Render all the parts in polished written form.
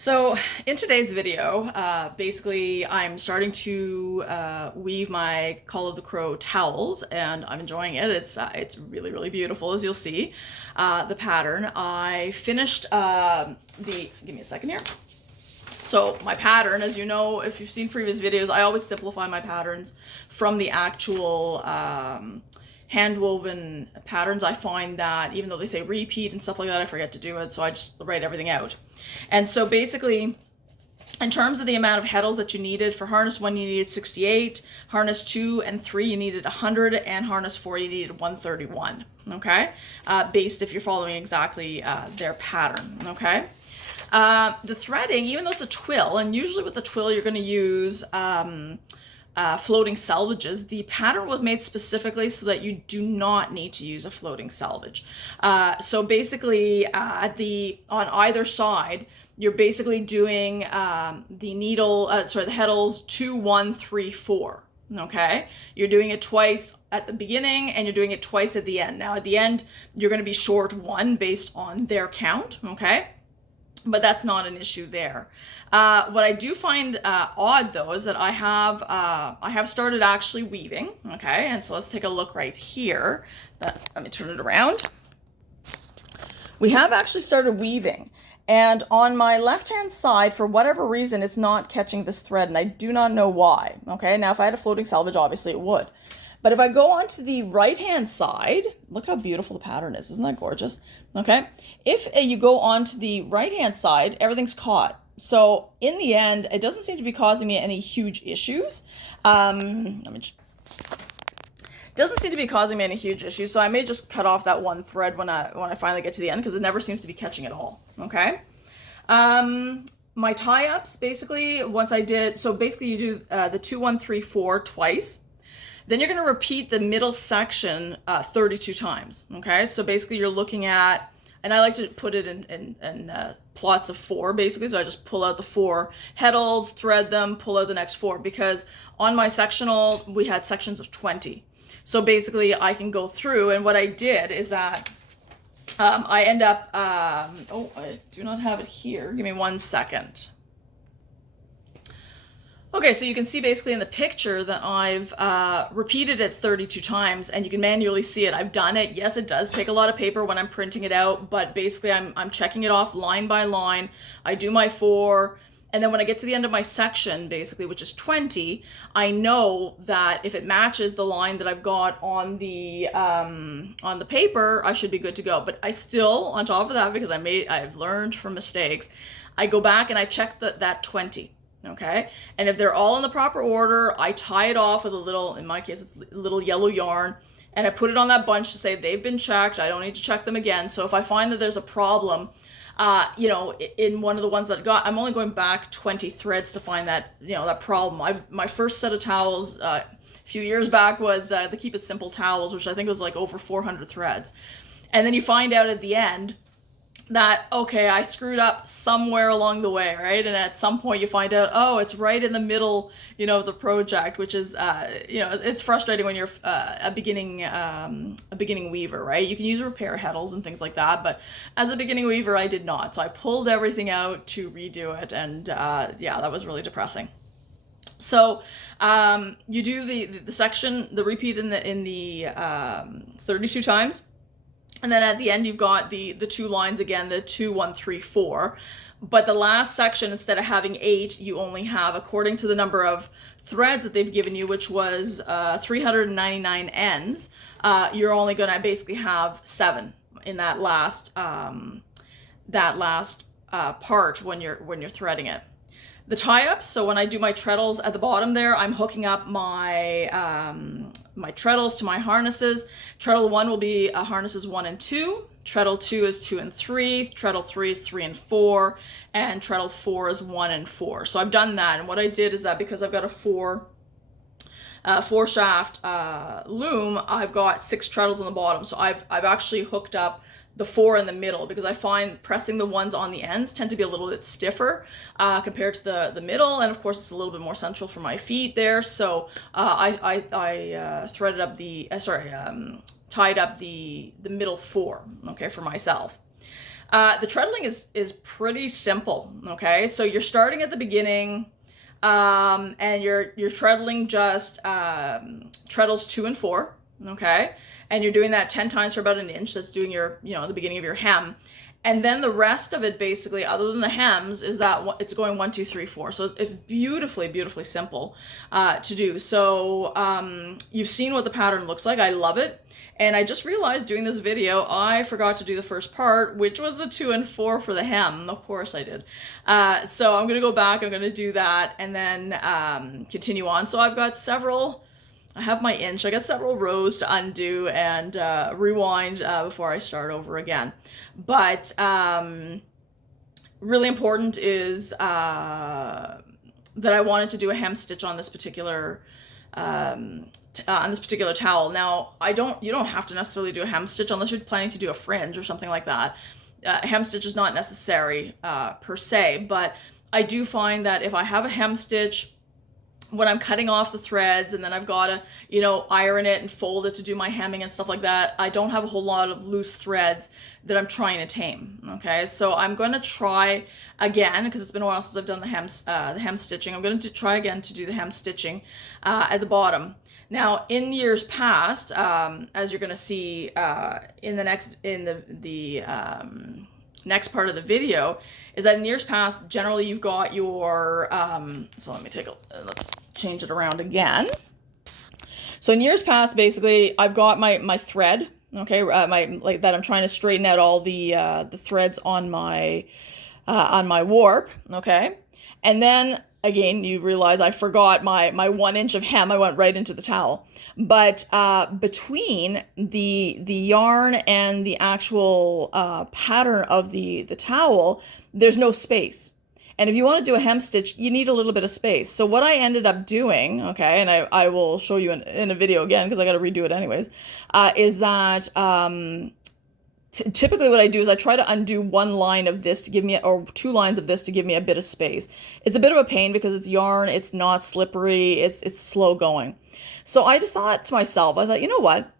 So in today's video, basically I'm starting to weave my Call of the Crow towels, and I'm enjoying it. It's really, really beautiful, as you'll see. The pattern. I finished give me a second here. So my pattern, as you know, if you've seen previous videos, I always simplify my patterns from the actual hand-woven patterns. I find that even though they say repeat and stuff like that, I forget to do it, so I just write everything out. And so basically, in terms of the amount of heddles that you needed, for harness 1 you needed 68, harness 2 and 3 you needed 100, and harness 4 you needed 131, okay? Based if you're following exactly their pattern, okay? The threading, even though it's a twill, and usually with the twill you're going to use floating salvages, the pattern was made specifically so that you do not need to use a floating salvage. So basically on either side, you're basically doing the needle, the heddles 2, 1, 3, 4. Okay, you're doing it twice at the beginning and you're doing it twice at the end. Now at the end, you're going to be short 1 based on their count. Okay. But that's not an issue there. What I do find odd though is that I have started actually weaving. Okay, and so let's take a look right here. Let me turn it around. We have actually started weaving, and on my left hand side, for whatever reason, it's not catching this thread, and I do not know why. Okay, now if I had a floating salvage, obviously it would. But if I go on to the right-hand side, look how beautiful the pattern is. Isn't that gorgeous? Okay. If you go on to the right-hand side, everything's caught. So in the end, it doesn't seem to be causing me any huge issues. Doesn't seem to be causing me any huge issues. So I may just cut off that one thread when I finally get to the end, because it never seems to be catching at all. Okay. My tie-ups, basically, once I did, so basically you do the 2, 1, 3, 4 twice. Then you're going to repeat the middle section 32 times, okay? So basically you're looking at, and I like to put it in plots of 4, basically, so I just pull out the 4 heddles, thread them, pull out the next 4, because on my sectional, we had sections of 20. So basically I can go through, and what I did is that I end up, oh, I do not have it here. Give me 1 second. Okay, so you can see basically in the picture that I've repeated it 32 times, and you can manually see it. I've done it. Yes, it does take a lot of paper when I'm printing it out, but basically I'm checking it off line by line. I do my 4, and then when I get to the end of my section, basically, which is 20, I know that if it matches the line that I've got on the paper, I should be good to go. But I still, on top of that, because I've learned from mistakes, I go back and I check that 20. Okay, and if they're all in the proper order, I tie it off with a little, in my case, it's a little yellow yarn, and I put it on that bunch to say they've been checked. I don't need to check them again. So if I find that there's a problem, in one of the ones that I got, I'm only going back 20 threads to find that, that problem. My first set of towels a few years back was the Keep It Simple towels, which I think was like over 400 threads. And then you find out at the end that, okay, I screwed up somewhere along the way, right? And at some point you find out, oh, it's right in the middle, of the project, which is, it's frustrating when you're a beginning weaver, right? You can use repair heddles and things like that, but as a beginning weaver, I did not. So I pulled everything out to redo it, and yeah, that was really depressing. So you do the section, the repeat in the 32 times. And then at the end, you've got the 2 lines again, the 2, 1, 3, 4. But the last section, instead of having 8, you only have, according to the number of threads that they've given you, which was 399 ends, you're only going to basically have 7 in that last part when you're threading it. The tie-ups, so when I do my treadles at the bottom there, I'm hooking up my my treadles to my harnesses. Treadle 1 will be harnesses 1 and 2. Treadle 2 is 2 and 3. Treadle 3 is 3 and 4. And treadle 4 is 1 and 4. So I've done that, and what I did is that because I've got a 4 shaft loom, I've got 6 treadles on the bottom. So I've actually hooked up the 4 in the middle, because I find pressing the ones on the ends tend to be a little bit stiffer compared to the middle, and of course it's a little bit more central for my feet there. So I threaded up tied up the middle 4, okay, for myself. The treadling is pretty simple. Okay, so you're starting at the beginning, and you're treadling just treadles 2 and 4. Okay, and you're doing that 10 times for about an inch. That's doing your, the beginning of your hem. And then the rest of it, basically, other than the hems, is that it's going 1, 2, 3, 4. So it's beautifully, beautifully simple to do. So you've seen what the pattern looks like. I love it. And I just realized doing this video, I forgot to do the first part, which was the 2 and 4 for the hem. Of course I did. So I'm going to go back, I'm going to do that, and then continue on. So I've got I have my inch. I got several rows to undo and rewind before I start over again. But really important is that I wanted to do a hem stitch on this particular towel. Now, you don't have to necessarily do a hem stitch unless you're planning to do a fringe or something like that. Hem stitch is not necessary per se, but I do find that if I have a hem stitch, when I'm cutting off the threads and then I've got to, iron it and fold it to do my hemming and stuff like that, I don't have a whole lot of loose threads that I'm trying to tame. Okay, so I'm going to try again, because it's been a while since I've done the hem stitching. I'm going to try again to do the hem stitching at the bottom. Now, in years past, as you're going to see in the next part of the video, is that in years past, generally you've got your, so let's change it around again. So in years past, basically, I've got my thread, okay, that I'm trying to straighten out all the threads on my warp, okay, and then again, you realize I forgot my 1 inch of hem. I went right into the towel. But between the yarn and the actual pattern of the towel, there's no space. And if you want to do a hem stitch, you need a little bit of space. So what I ended up doing, okay, and I will show you in a video again because I got to redo it anyways, is that typically what I do is I try to undo 1 line of this to give me, or 2 lines of this to give me a bit of space. It's a bit of a pain because it's yarn, it's not slippery, it's slow going. So I just thought to myself, you know what?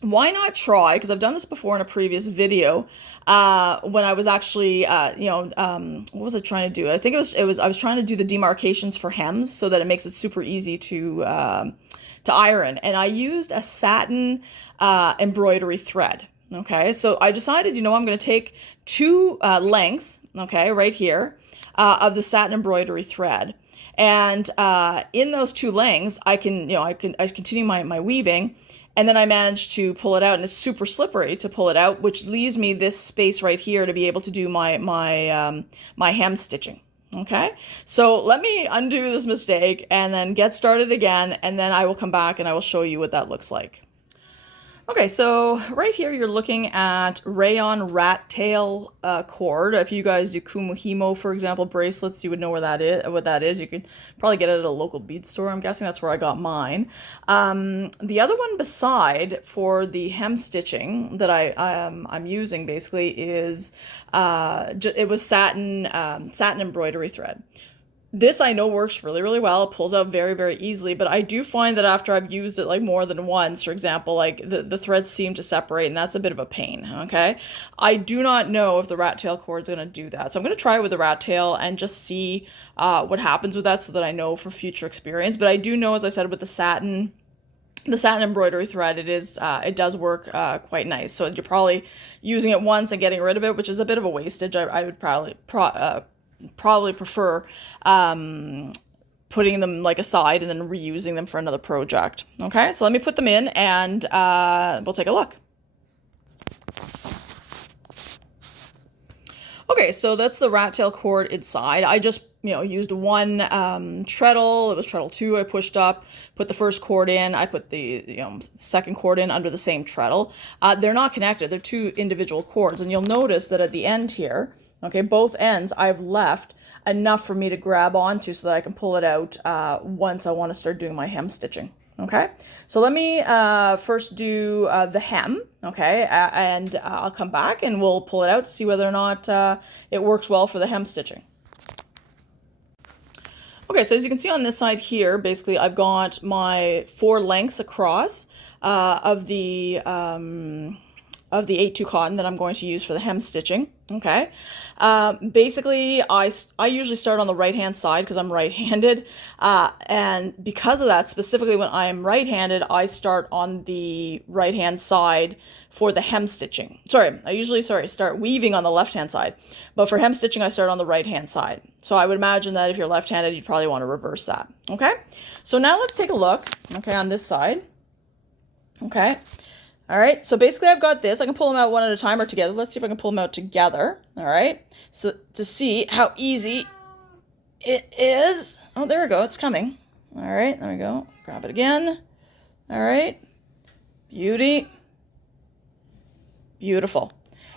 Why not try, because I've done this before in a previous video, when I was actually, what was I trying to do? I think I was trying to do the demarcations for hems so that it makes it super easy to iron. And I used a satin embroidery thread. Okay, so I decided, I'm going to take 2 lengths, okay, right here, of the satin embroidery thread. And in those 2 lengths, I continue my weaving, and then I managed to pull it out, and it's super slippery to pull it out, which leaves me this space right here to be able to do my hem stitching. Okay, so let me undo this mistake and then get started again, and then I will come back and I will show you what that looks like. Okay, so right here you're looking at rayon rat tail cord. If you guys do kumuhimo, for example, bracelets, you would know what that is. You could probably get it at a local bead store. I'm guessing that's where I got mine. The other one beside for the hem stitching that I'm using basically is it was satin embroidery thread. This I know works really, really well. It pulls out very, very easily, but I do find that after I've used it like more than once, for example, like the threads seem to separate, and that's a bit of a pain, okay? I do not know if the rat tail cord is going to do that. So I'm going to try it with the rat tail and just see what happens with that so that I know for future experience. But I do know, as I said, with the satin embroidery thread, it does work quite nice. So you're probably using it once and getting rid of it, which is a bit of a wastage. I would probably prefer putting them like aside and then reusing them for another project. Okay, so let me put them in and we'll take a look. Okay, so that's the rat tail cord inside. I just, used 1 treadle. It was treadle 2. I pushed up, put the first cord in. I put the, second cord in under the same treadle. They're not connected. They're 2 individual cords. And you'll notice that at the end here, okay, both ends, I've left enough for me to grab onto so that I can pull it out once I want to start doing my hem stitching. Okay, so let me first do the hem, okay, and I'll come back and we'll pull it out to see whether or not it works well for the hem stitching. Okay, so as you can see on this side here, basically I've got my 4 lengths across of the of the 8-2 cotton that I'm going to use for the hem stitching. Okay. Basically, I usually start on the right-hand side because I'm right-handed. And because of that, specifically when I'm right-handed, I start on the right-hand side for the hem stitching. Sorry, I usually start weaving on the left-hand side. But for hem stitching, I start on the right-hand side. So I would imagine that if you're left-handed, you'd probably want to reverse that. Okay. So now let's take a look, okay, on this side. Okay. All right, so basically I've got this. I can pull them out one at a time or together. Let's see if I can pull them out together. All right, so to see how easy it is. Oh, there we go, it's coming. All right, there we go. Grab it again. All right, beauty. Beautiful.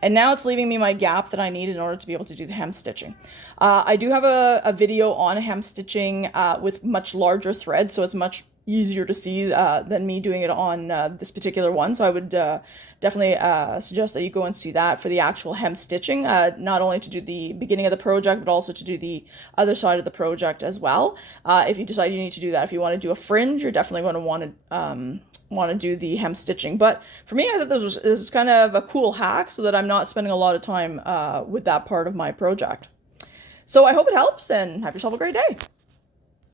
And now it's leaving me my gap that I need in order to be able to do the hem stitching. I do have a video on hem stitching with much larger threads, so it's much easier to see than me doing it on this particular one. So I would definitely suggest that you go and see that for the actual hem stitching, not only to do the beginning of the project, but also to do the other side of the project as well. If you decide you need to do that, if you want to do a fringe, you're definitely going to want to do the hem stitching. But for me, I thought this is kind of a cool hack so that I'm not spending a lot of time with that part of my project. So I hope it helps, and have yourself a great day.